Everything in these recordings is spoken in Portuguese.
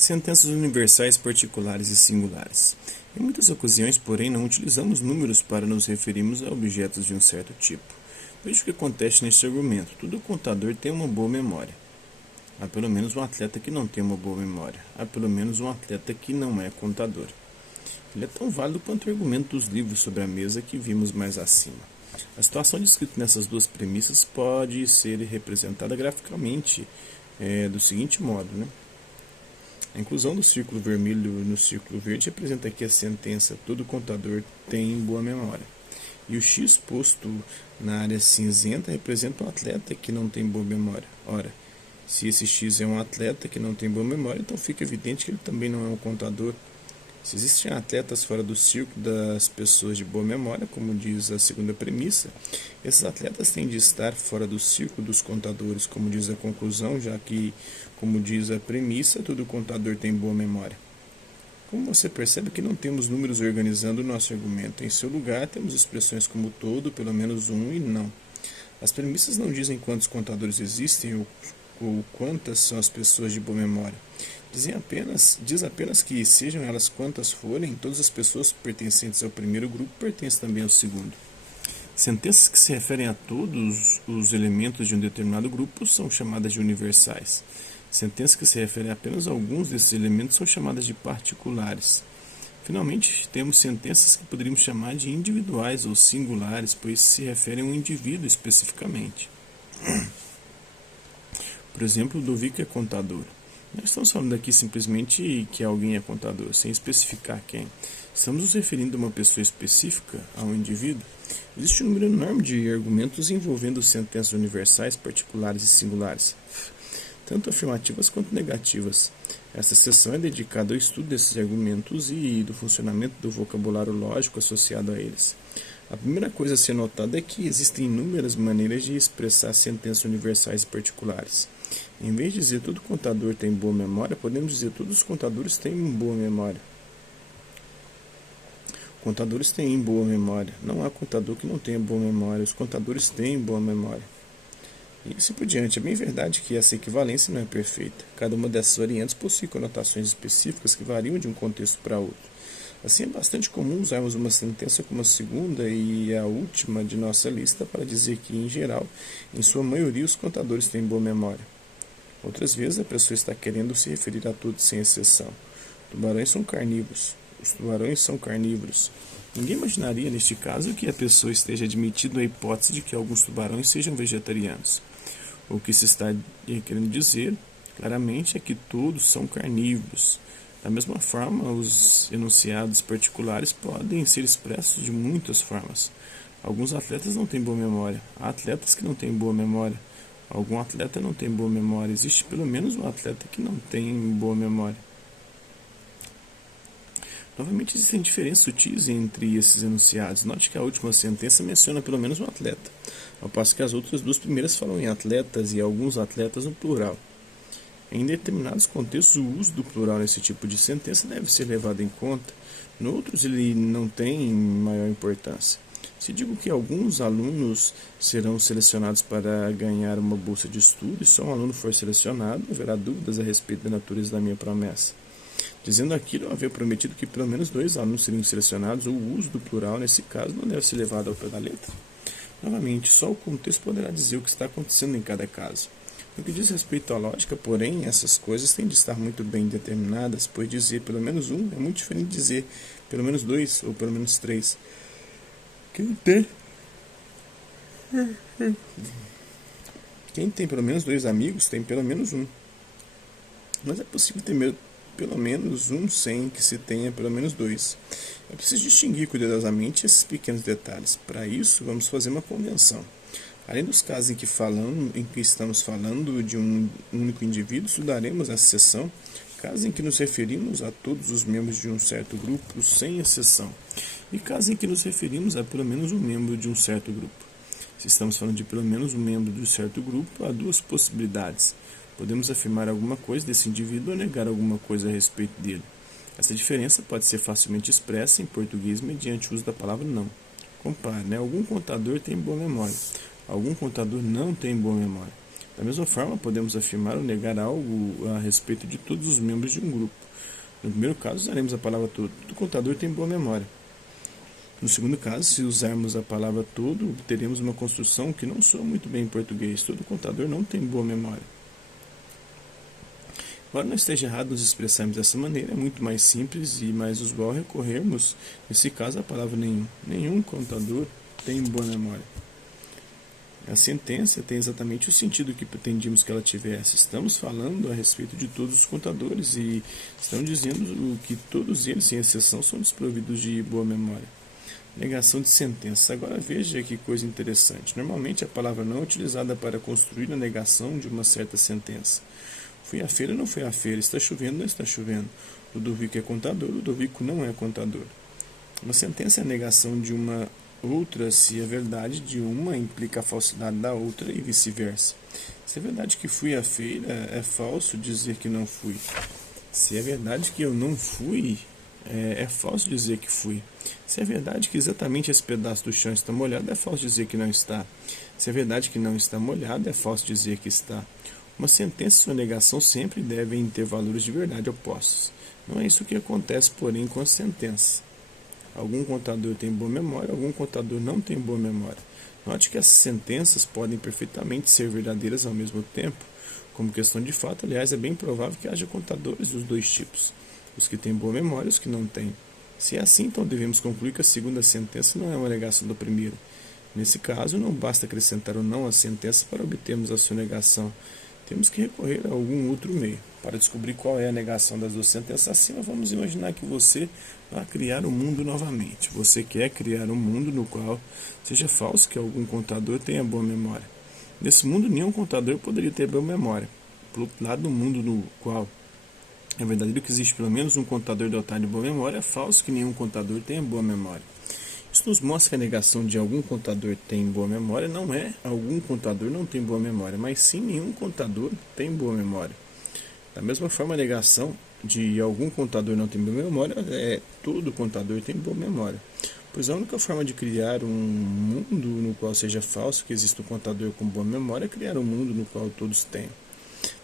Sentenças universais particulares e singulares. Em muitas ocasiões, porém, não utilizamos números para nos referirmos a objetos de um certo tipo. Veja o que acontece neste argumento. Todo contador tem uma boa memória. Há pelo menos um atleta que não tem uma boa memória. Há pelo menos um atleta que não é contador. Ele é tão válido quanto o argumento dos livros sobre a mesa que vimos mais acima. A situação descrita nessas duas premissas pode ser representada graficamente do seguinte modo, A inclusão do círculo vermelho no círculo verde representa aqui a sentença todo contador tem boa memória. E o X posto na área cinzenta representa um atleta que não tem boa memória. Ora, se esse X é um atleta que não tem boa memória, então fica evidente que ele também não é um contador. Se existem atletas fora do círculo das pessoas de boa memória, como diz a segunda premissa, esses atletas têm de estar fora do círculo dos contadores, como diz a conclusão, já que, como diz a premissa, todo contador tem boa memória. Como você percebe que não temos números organizando o nosso argumento. Em seu lugar, temos expressões como todo, pelo menos um e não. As premissas não dizem quantos contadores existem ou quantas são as pessoas de boa memória. Diz apenas que, sejam elas quantas forem, todas as pessoas pertencentes ao primeiro grupo pertencem também ao segundo. Sentenças que se referem a todos os elementos de um determinado grupo são chamadas de universais. Sentenças que se referem apenas a alguns desses elementos são chamadas de particulares. Finalmente, temos sentenças que poderíamos chamar de individuais ou singulares, pois se referem a um indivíduo especificamente. Por exemplo, Dovico é contador. Nós estamos falando aqui simplesmente que alguém é contador, sem especificar quem. Estamos nos referindo a uma pessoa específica, a um indivíduo. Existe um número enorme de argumentos envolvendo sentenças universais, particulares e singulares, tanto afirmativas quanto negativas. Esta seção é dedicada ao estudo desses argumentos e do funcionamento do vocabulário lógico associado a eles. A primeira coisa a ser notada é que existem inúmeras maneiras de expressar sentenças universais e particulares. Em vez de dizer todo contador tem boa memória, podemos dizer todos os contadores têm boa memória. Contadores têm boa memória. Não há contador que não tenha boa memória. Os contadores têm boa memória. E assim por diante. É bem verdade que essa equivalência não é perfeita. Cada uma dessas variantes possui conotações específicas que variam de um contexto para outro. Assim, é bastante comum usarmos uma sentença como a segunda e a última de nossa lista para dizer que, em geral, em sua maioria, os contadores têm boa memória. Outras vezes, a pessoa está querendo se referir a todos sem exceção. Tubarões são carnívoros. Os tubarões são carnívoros. Ninguém imaginaria, neste caso, que a pessoa esteja admitindo a hipótese de que alguns tubarões sejam vegetarianos. O que se está querendo dizer, claramente, é que todos são carnívoros. Da mesma forma, os enunciados particulares podem ser expressos de muitas formas. Alguns atletas não têm boa memória. Há atletas que não têm boa memória. Algum atleta não tem boa memória. Existe pelo menos um atleta que não tem boa memória. Novamente, existem diferenças sutis entre esses enunciados. Note que a última sentença menciona pelo menos um atleta, ao passo que as outras duas primeiras falam em atletas e alguns atletas no plural. Em determinados contextos, o uso do plural nesse tipo de sentença deve ser levado em conta. Em outros, ele não tem maior importância. Se digo que alguns alunos serão selecionados para ganhar uma bolsa de estudo e só um aluno for selecionado, haverá dúvidas a respeito da natureza da minha promessa. Dizendo aquilo, eu havia prometido que pelo menos 2 alunos seriam selecionados. O uso do plural, nesse caso, não deve ser levado ao pé da letra. Novamente, só o contexto poderá dizer o que está acontecendo em cada caso. No que diz respeito à lógica, porém, essas coisas têm de estar muito bem determinadas, pois dizer pelo menos um é muito diferente de dizer pelo menos 2 ou pelo menos 3. Quem tem pelo menos 2 amigos tem pelo menos um. Mas é possível ter pelo menos um sem que se tenha pelo menos 2. É preciso distinguir cuidadosamente esses pequenos detalhes. Para isso, vamos fazer uma convenção. Além dos casos em que estamos falando de um único indivíduo, estudaremos nessa seção casos em que nos referimos a todos os membros de um certo grupo, sem exceção, e casos em que nos referimos a pelo menos um membro de um certo grupo. Se estamos falando de pelo menos um membro de um certo grupo, há 2 possibilidades. Podemos afirmar alguma coisa desse indivíduo ou negar alguma coisa a respeito dele. Essa diferença pode ser facilmente expressa em português mediante o uso da palavra não. Compare, Algum contador tem boa memória. Algum contador não tem boa memória. Da mesma forma, podemos afirmar ou negar algo a respeito de todos os membros de um grupo. No primeiro caso, usaremos a palavra todo. Todo contador tem boa memória. No segundo caso, se usarmos a palavra todo, teremos uma construção que não soa muito bem em português. Todo contador não tem boa memória. Embora não esteja errado nos expressarmos dessa maneira, é muito mais simples e mais usual recorrermos, nesse caso, à palavra nenhum. Nenhum contador tem boa memória. A sentença tem exatamente o sentido que pretendíamos que ela tivesse. Estamos falando a respeito de todos os contadores e estamos dizendo que todos eles, sem exceção, são desprovidos de boa memória. Negação de sentença. Agora veja que coisa interessante. Normalmente a palavra não é utilizada para construir a negação de uma certa sentença. Fui à feira, não fui à feira. Está chovendo, não está chovendo. Ludovico é contador, Ludovico não é contador. Uma sentença é a negação de uma outra se a verdade de uma implica a falsidade da outra e vice-versa. Se é verdade que fui à feira, é falso dizer que não fui. Se é verdade que eu não fui, é falso dizer que fui. Se é verdade que exatamente esse pedaço do chão está molhado, é falso dizer que não está. Se é verdade que não está molhado, é falso dizer que está. Uma sentença e sua negação sempre devem ter valores de verdade opostos. Não é isso que acontece, porém, com a sentença. Algum contador tem boa memória, algum contador não tem boa memória. Note que essas sentenças podem perfeitamente ser verdadeiras ao mesmo tempo. Como questão de fato, aliás, é bem provável que haja contadores dos dois tipos. Os que têm boa memória e os que não têm. Se é assim, então devemos concluir que a segunda sentença não é uma negação da primeira. Nesse caso, não basta acrescentar ou não a sentença para obtermos a sua negação. Temos que recorrer a algum outro meio. Para descobrir qual é a negação das duas sentenças acima, vamos imaginar que você vai criar um mundo novamente. Você quer criar um mundo no qual seja falso que algum contador tenha boa memória. Nesse mundo, nenhum contador poderia ter boa memória. Por outro lado, no mundo no qual é verdadeiro que existe pelo menos um contador dotado de boa memória, é falso que nenhum contador tenha boa memória. Isso nos mostra que a negação de algum contador tem boa memória não é algum contador não tem boa memória, mas sim nenhum contador tem boa memória. Da mesma forma, a negação de algum contador não tem boa memória é todo contador tem boa memória. Pois a única forma de criar um mundo no qual seja falso que exista um contador com boa memória é criar um mundo no qual todos tenham.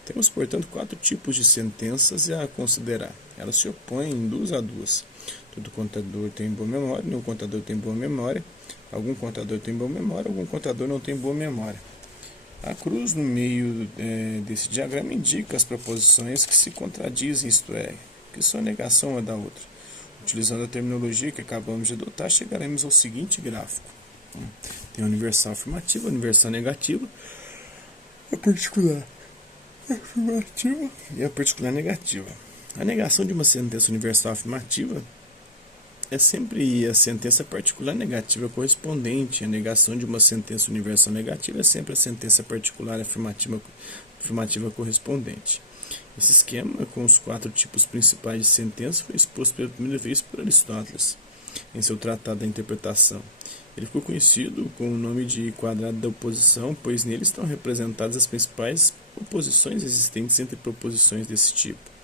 Temos, portanto, 4 tipos de sentenças a considerar. Elas se opõem duas a duas. Todo contador tem boa memória, nenhum contador tem boa memória, algum contador tem boa memória, algum contador não tem boa memória. A cruz no meio desse diagrama indica as proposições que se contradizem, isto é, que são a negação uma da outra. Utilizando a terminologia que acabamos de adotar, chegaremos ao seguinte gráfico. Tem a universal afirmativa, a universal negativa, a particular afirmativa e a particular negativa. A negação de uma sentença universal afirmativa é sempre a sentença particular negativa correspondente. A negação de uma sentença universal negativa é sempre a sentença particular afirmativa correspondente. Esse esquema, com os 4 tipos principais de sentença, foi exposto pela primeira vez por Aristóteles, em seu Tratado da Interpretação. Ele ficou conhecido com o nome de quadrado da oposição, pois nele estão representadas as principais oposições existentes entre proposições desse tipo.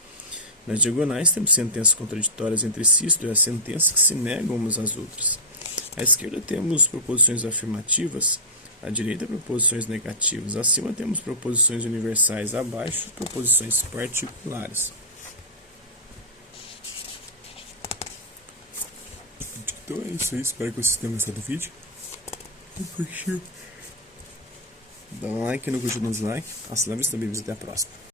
Nas diagonais temos sentenças contraditórias entre si, isto é, sentenças que se negam umas às outras. À esquerda temos proposições afirmativas, à direita proposições negativas, acima temos proposições universais, abaixo proposições particulares. Então é isso aí, espero que vocês tenham gostado do vídeo. Curtiu? Dá um like, não curtiu, dá um dislike. Hasta la vista, babies, até a próxima.